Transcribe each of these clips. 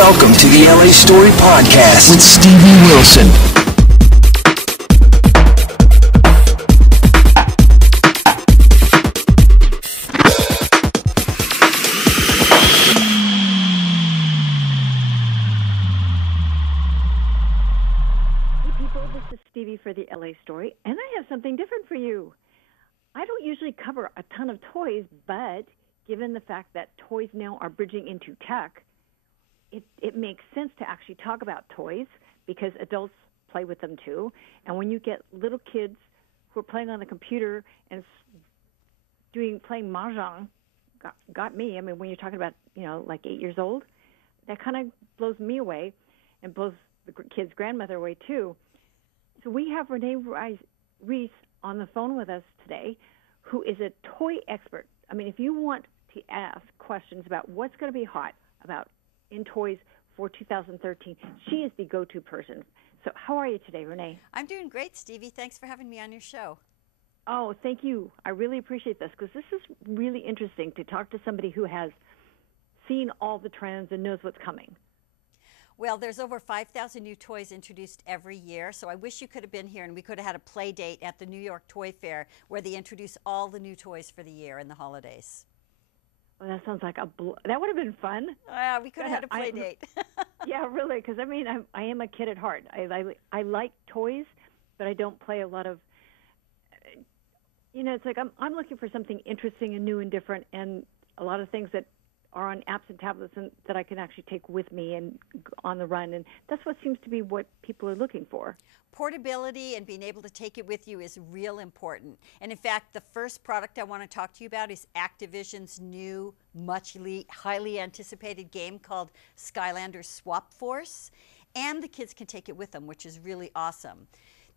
Welcome to the LA Story Podcast with Stevie Wilson. Hey people, this is Stevie for the LA Story, and I have something different for you. I don't usually cover a ton of toys, but given the fact that toys now are bridging into tech, it makes sense to actually talk about toys because adults play with them too. And when you get little kids who are playing on the computer and playing mahjong, got me. I mean, when you're talking about, like 8 years old, that kind of blows me away and blows the kid's grandmother away too. So we have Reyne Rice on the phone with us today, who is a toy expert. I mean, if you want to ask questions about what's going to be hot in toys for 2013, she is the go-to person. So how are you today, Reyne? I'm doing great, Stevie. Thanks for having me on your show. Oh, thank you. I really appreciate this because this is really interesting to talk to somebody who has seen all the trends and knows what's coming. Well, there's over 5,000 new toys introduced every year, so I wish you could have been here and we could have had a play date at the New York Toy Fair where they introduce all the new toys for the year and the holidays. Well, that sounds like that would have been fun. We could have had a play date. Yeah, really, because I am a kid at heart. I like toys, but I don't play a lot of. It's like I'm looking for something interesting and new and different, and a lot of things that are on apps and tablets and that I can actually take with me and on the run, and that's what seems to be what people are looking for. Portability and being able to take it with you is real important. And in fact, the first product I want to talk to you about is Activision's new, highly anticipated game called Skylanders Swap Force. And the kids can take it with them, which is really awesome.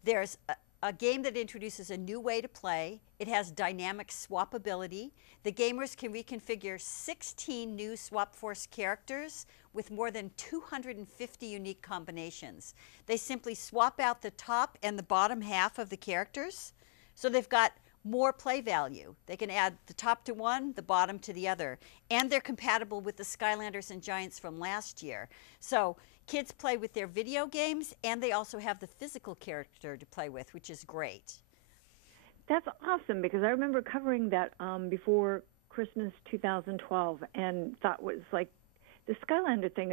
There's a game that introduces a new way to play. It has dynamic swappability. The gamers can reconfigure 16 new Swap Force characters with more than 250 unique combinations. They simply swap out the top and the bottom half of the characters, so they've got more play value. They can add the top to one, the bottom to the other, and they're compatible with the Skylanders and Giants from last year. So kids play with their video games, and they also have the physical character to play with, which is great. That's awesome because I remember covering that before Christmas 2012 and thought was like, the Skylander thing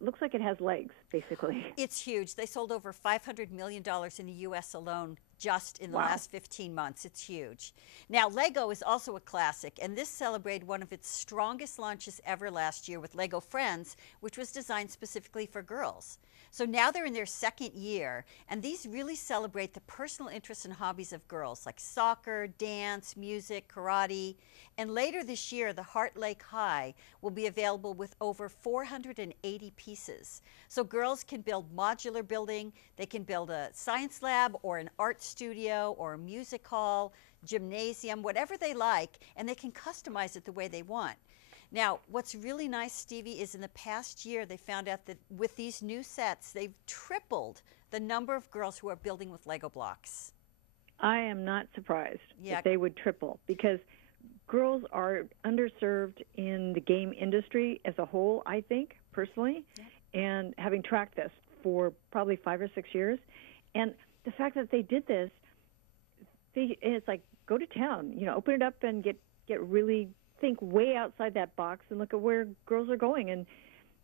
looks like it has legs, basically. It's huge. They sold over $500 million in the U.S. alone just in the last 15 months. It's huge. Now, Lego is also a classic, and this celebrated one of its strongest launches ever last year with Lego Friends, which was designed specifically for girls. So now they're in their second year, and these really celebrate the personal interests and hobbies of girls like soccer, dance, music, karate. And later this year, the Heart Lake High will be available with over 480 pieces. So girls can build modular building, they can build a science lab or an art studio or a music hall, gymnasium, whatever they like, and they can customize it the way they want. Now, what's really nice, Stevie, is in the past year they found out that with these new sets, they've tripled the number of girls who are building with Lego blocks. I am not surprised that they would triple because girls are underserved in the game industry as a whole, I think, personally, and having tracked this for probably 5 or 6 years. And the fact that they did this, it's like, go to town, open it up and get really think way outside that box and look at where girls are going. And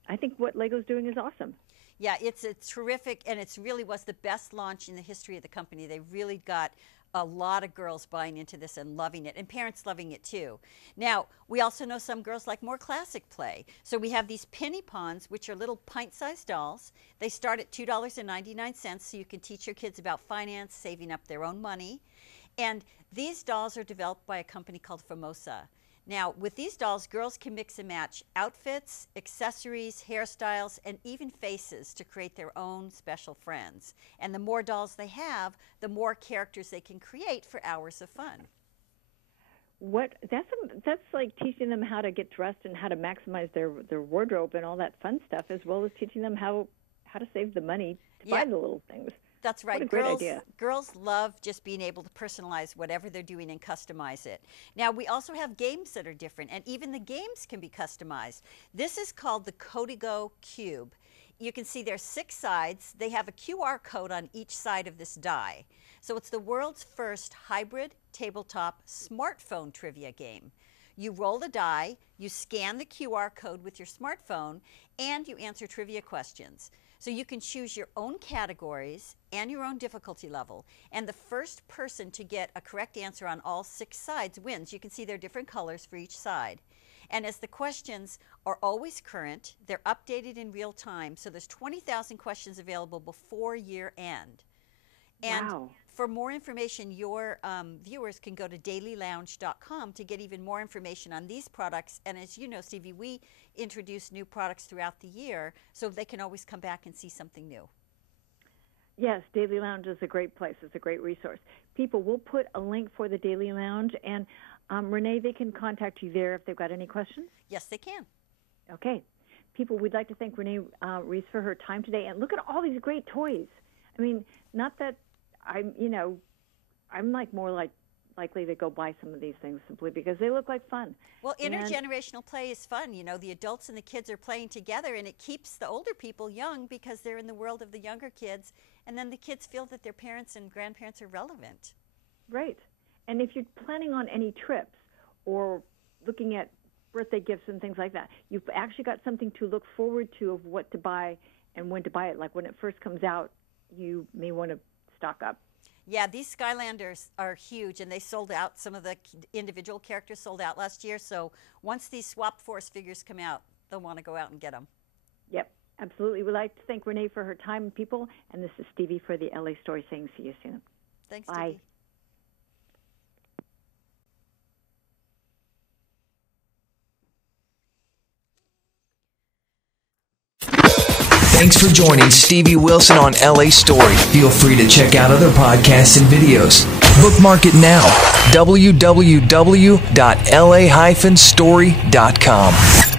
I think what Lego's doing is awesome. Yeah, it's a terrific, and it really was the best launch in the history of the company. They really got a lot of girls buying into this and loving it, and parents loving it too. Now, we also know some girls like more classic play. So we have these penny pawns, which are little pint-sized dolls. They start at $2.99, so you can teach your kids about finance, saving up their own money. And these dolls are developed by a company called Formosa. Now, with these dolls, girls can mix and match outfits, accessories, hairstyles, and even faces to create their own special friends. And the more dolls they have, the more characters they can create for hours of fun. That's like teaching them how to get dressed and how to maximize their wardrobe and all that fun stuff, as well as teaching them how to save the money to buy the little things. That's right. What a great idea. Girls love just being able to personalize whatever they're doing and customize it. Now, we also have games that are different, and even the games can be customized. This is called the Codigo Cube. You can see there's 6 sides. They have a QR code on each side of this die. So it's the world's first hybrid tabletop smartphone trivia game. You roll the die, you scan the QR code with your smartphone, and you answer trivia questions. So you can choose your own categories and your own difficulty level. And the first person to get a correct answer on all 6 sides wins. You can see there are different colors for each side. And as the questions are always current, they're updated in real time. So there's 20,000 questions available before year end. And wow. For more information, your viewers can go to dailylounge.com to get even more information on these products. And as you know, Stevie, we introduce new products throughout the year, so they can always come back and see something new. Yes, Daily Lounge is a great place. It's a great resource. People, we'll put a link for the Daily Lounge, and Renee, they can contact you there if they've got any questions? Yes, they can. Okay. People, we'd like to thank Reyne Rice for her time today. And look at all these great toys. I mean, not that I'm like more likely to go buy some of these things simply because they look like fun. Well, intergenerational play is fun. You know, the adults and the kids are playing together, and it keeps the older people young because they're in the world of the younger kids, and then the kids feel that their parents and grandparents are relevant. Right. And if you're planning on any trips or looking at birthday gifts and things like that, you've actually got something to look forward to of what to buy and when to buy it. Like when it first comes out, you may want to stock up. Yeah, these Skylanders are huge, and they sold out. Some of the individual characters sold out last year. So once these Swap Force figures come out, they'll want to go out and get them. Yep, absolutely. We'd like to thank Renee for her time, people. And this is Stevie for the LA Story saying see you soon. Thanks, Bye. Stevie. Thanks for joining Stevie Wilson on LA Story. Feel free to check out other podcasts and videos. Bookmark it now. www.la-story.com